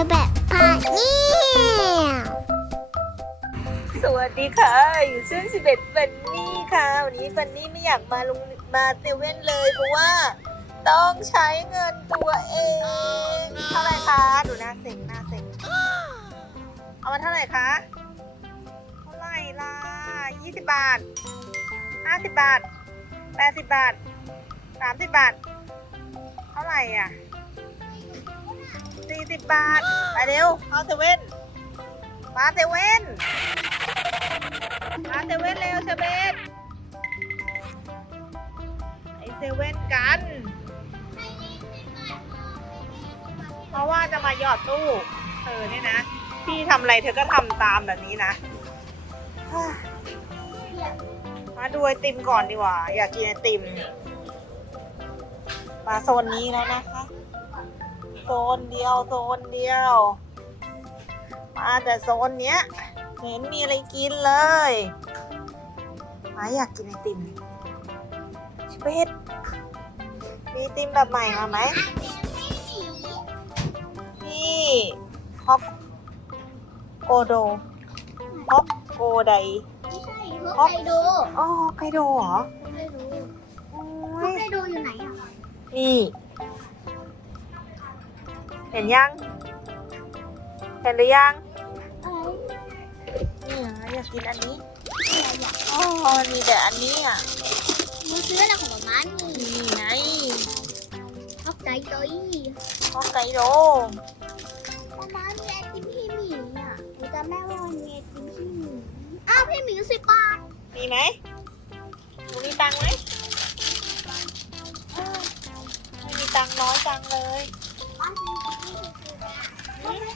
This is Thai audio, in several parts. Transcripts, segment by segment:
อแบบพาเนี่ยสวัสดีค่ะ อยู่ช่วงสิบเอ็ดฟันนี่ค่ะ วันนี้ฟันนี่ไม่อยากมาลงมาเซเว่นเลยเพราะว่า ต้องใช้เงินตัวเอง เท่าไหร่คะดูหน้าเซ็งหน้าเซ็งเอามาเท่าไหร่คะเท่าไหร่ล่ะยี่สิบบาทห้าสิบบาทแปดสิบบาทสามสิบบาท เท่าไหร่อะ สี่สิบบาท ไปเร็วเข้าเซเว่นมาเซเว่นมาเซเว่นเร็วเชเบตไอเซเว่นกัน เพราะว่าจะมาหยอดตู้เธอเนี่ยนะ พี่ทำอะไรเธอก็ทำตามแบบนี้นะฮ่ามาดูไอติมก่อนดีกว่า อยากกินไอติม มาโซนนี้แล้วนะคะ โซนเดียวโซนเดียว มาแต่โซนเนี้ยเห็นมีอะไรกินเลยมาอยากกินไอติมชิเบตมีไอติมแบบใหม่มาไหมนี่ฮอปโกโดฮอปโกไดไม่ใช่ฮอกไกโดอ๋อฮอกไกโดเหรอไม่รู้โอ้ นี่ เห็นยัง เห็นหรือยังอะไรนี่นะอยากกินอันนี้อะไรอะอ๋อมีแต่อันนี้อะมูซื้ออะไรของหมาม้านี่นี่ไงฮอกไกโดอีฮอกไกโดหมาม้ามีไอติมพี่หมีอะหนูจำได้ว่ามันมีไอติมพี่หมีอ้าวพี่หมีสิบบาทมีไหมหนูมีตังค์ไหม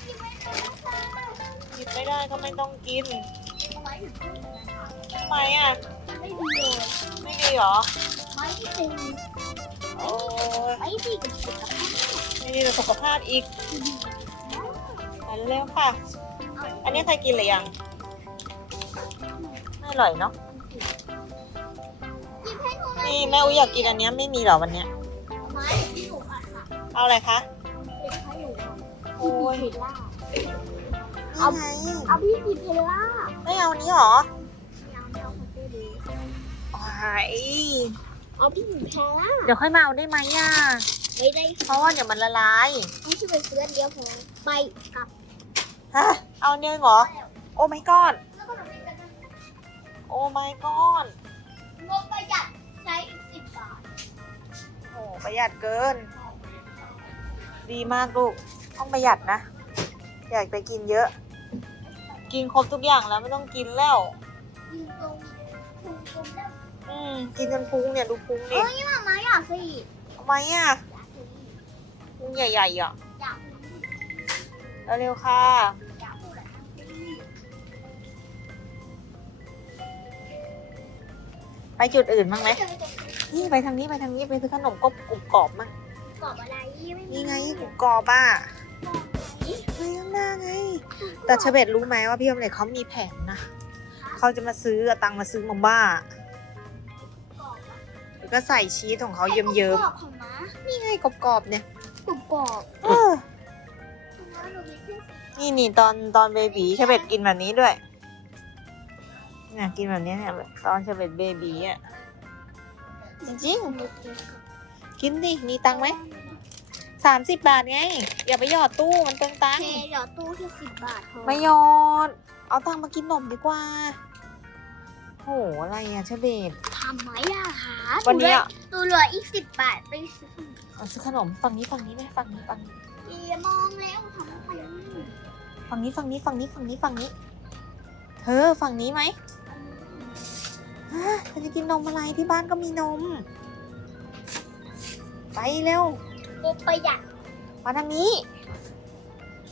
หยิบไม่ได้ก็ไม่ต้องกินทำไมถึงพูดอย่างนั้นอะทำไมอะมันไม่ดีเลยไม่ดีเหรอ ไม่ดีโอ้ยไม่ดีกับสุขภาพไม่ดีต่อสุขภาพอีกอันเร็วค่ะ อันนี้เคยกินหรือยัง ไม่อร่อยเนาะกินให้หนูหน่อยนี่แม่อุ้ยอยากกินอันเนี้ยไม่มีเหรอวันเนี้ยไม่ที่หนูอะค่ะเอาอะไรคะ โอ้ยผิดล่าเอาไงเอาพี่ผิดเพล่าไม่เอาอันนี้เหรอไม่เอาไม่เอาของพี่ดีว้ายเอาพี่ผิดเพล่าเดี๋ยวค่อยมาเอาได้ไหมอะไม่ได้เพราะว่าเดี๋ยวมันละลายไม่ใช่ไปซื้ออันเดียวพอไปกลับฮะเอาเนี่ยเหรอ โอ้ my god แล้วก็ทำให้กันโอ้ my god งบประหยัดใช้อีกสิบบาทโอ้ประหยัดเกิน ดีมากลูก ต้องประหยัดนะ อยากไปกินเยอะ กินครบทุกอย่างแล้วไม่ต้องกินแล้วยืนตรงตรงตรงได้อืม กินจนพุงเนี่ยดูพุงดิเฮ้ยมามาอยากสิทำไมอะอยากสิพุงใหญ่ๆอะอยากสิเร็วๆค่ะ อยากพูดอะไรไปจุดอื่นบ้างไหมเจอตรงนี่ไปทางนี้ไปทางนี้ไปซื้อขนมกรอบกรุบกรอบมั้งกรอบอะไรไม่มีนี่ไงกรุบกรอบอะ เฮ้ยข้างหน้าไง แต่เชเบตรู้ไหมว่าพี่อมเล็ตเขามีแผนนะ เขาจะมาซื้อเอาตังค์มาซื้อมาม่ากรอบอะแล้วก็ใส่ชีสของเขาเยิ้มกรอบของม้าๆนี่ไงกรอบๆเนี่ยกรอบกรอบเออของม้าหนูมีเพื่อนนี่นี่ตอนตอนเบบีเชเบตกินแบบนี้ด้วยเนี่ยกินแบบนี้เนี่ยตอนเชเบตเบบีอะจริงๆ กินดิ มีตังค์ไหม สามสิบบาทไง อย่าไปหยอดตู้มันเติงตังเคค์เดี๋ยวตู้ที่สิบบาทพอไม่หยอด เอาตังค์มากินนมดีกว่าโหอะไรอะเชเบต ทำไหมล่ะคะวันนี้อะ ตูเหลืออีกสิบบาทไปซื้อขนมเอาซื้อขนมฝั่งนี้ฝั่งนี้ไหมฝั่งนี้ฝั่งนี้อย่ามองแล้วทำไปฝั่งนี้ฝั่งนี้ฝั่งนี้ฝั่งนี้ฝั่งนี้ เธอฝั่งนี้ไหมฮะเธอจะกินนมอะไรที่บ้านก็มีนม ไปเร็ว งบประหยัดมาทางนี้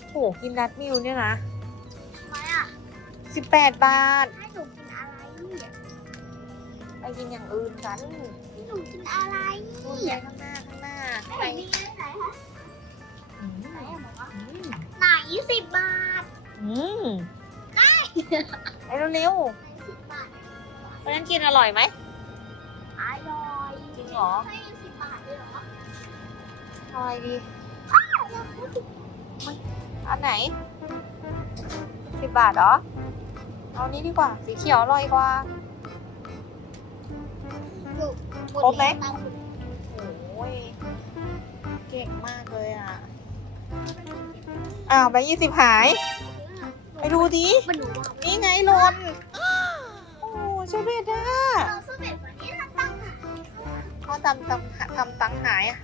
โหกินดัตมิลเนี่ยนะทำไมอะสิบแปดบาท ให้หนูกินอะไรไปกินอย่างอื่นกันให้หนูกินอะไรนู่นไปข้างหน้าข้างหน้าไหนนี่ไหนคะอืมไหนอะบอกว่าอืมไหนสิบบาทอืมไปเร็วสิบบาทๆเพราะฉะนั้นกินอร่อยไหมอร่อย จริงเหรอ ให้ สิบบาทเลยเหรออร่อยดีอยากพูดถึงอันไหนสิบบาทเหรอ เอานี้ดีกว่า สีเขียวอร่อยกว่าอยู่ครบไหมตามคุณโอ้ย เก่งมากเลยอะ อ้าวแบงค์ยี่สิบหาย ไปดูดิ มันหนูว่านี่ไงหลนโอ้เชเบตอะเราสู้แบบวันนี้ทำตั้งหาเขาทำทำทำตังค์หายอะ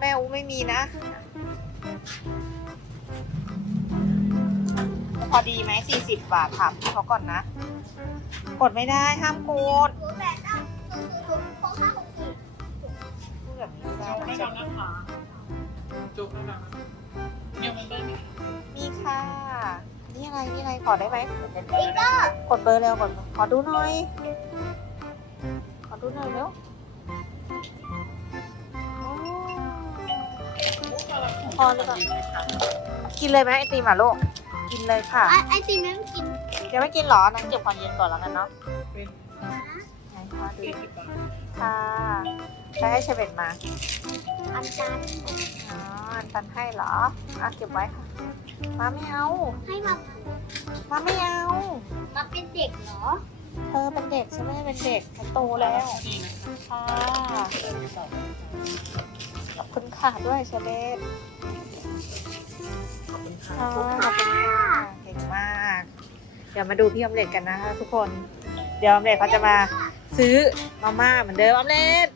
แม่อูไม่มีนะ พอดีไหมสี่สิบบาทถามพี่เขาก่อนนะ กดไม่ได้ห้ามกดหนูแบบตั้งหนูหนูหกห้าหกสี่พูดแบบนี้ไม่ได้ไม่นะทำนะคะจุกนะคะเนี่ยมันได้ไหมมีค่ะ นี่อะไรนี่อะไรขอได้ไหมอีกก็กดเบอร์เร็วกดเบอร์ขอดูหน่อย ขอดูหน่อยเร็ว พอหรือเปล่ากินเลยไหมไอติมอะลูก กินเลยค่ะไอไอติมนั้นกินยังไม่กินเหรอนั่งเก็บความเย็นก่อนแล้วกันเนาะเป็นนะไหนคะดูสี่สิบบาทค่ะใช้ให้เชเบตมา อันจันอ๋ออันตันให้เหรออะเก็บไว้ค่ะมาไม่เอา ให้มามาไม่เอา มาเป็นเด็กเหรอ เธอเป็นเด็กใช่ไหมเป็นเด็กฉันโตแล้วดีนะคะค่ะ ขอบคุณค่ะด้วยเชเบตขอบคุณค่ะอ๋อขอบคุณค่ะเก่งมาก เดี๋ยวมาดูพี่ออมเล็ตกันนะคะทุกคน เดี๋ยวออมเล็ตเขาจะมาซื้อมาม่าเหมือนเดิมออมเล็ต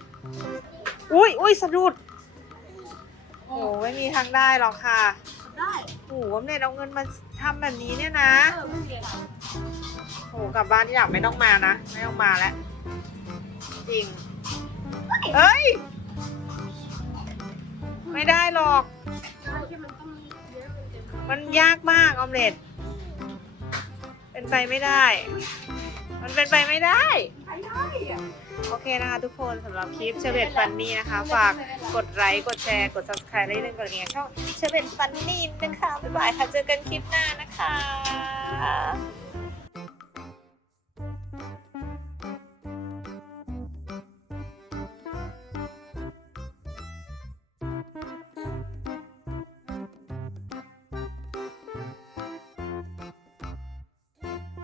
อุ้ยอุ้ยสะดุดโอ้ไม่มีทางได้หรอกค่ะ ได้โอ้ออมเล็ตเอาเงินมาทำแบบนี้เนี่ยนะเออไม่เป็นไรโอ้กลับบ้านที่อยากไม่ต้องมานะ ไม่ต้องมาแล้ว จริงเอ้ย ไม่ได้หรอก มันยากมากออมเล็ตเป็นไปไม่ได้ มันเป็นไปไม่ได้ โอเคนะคะทุกคนสำหรับคลิปเชเบตฟันนี่นะคะ ฝากกดไลค์กดแชร์กด subscribe และอย่าลืมกดกระดิ่งช่องเชเบตฟันนี่นะคะ บ๊ายบายค่ะ เจอกันคลิปหน้านะคะ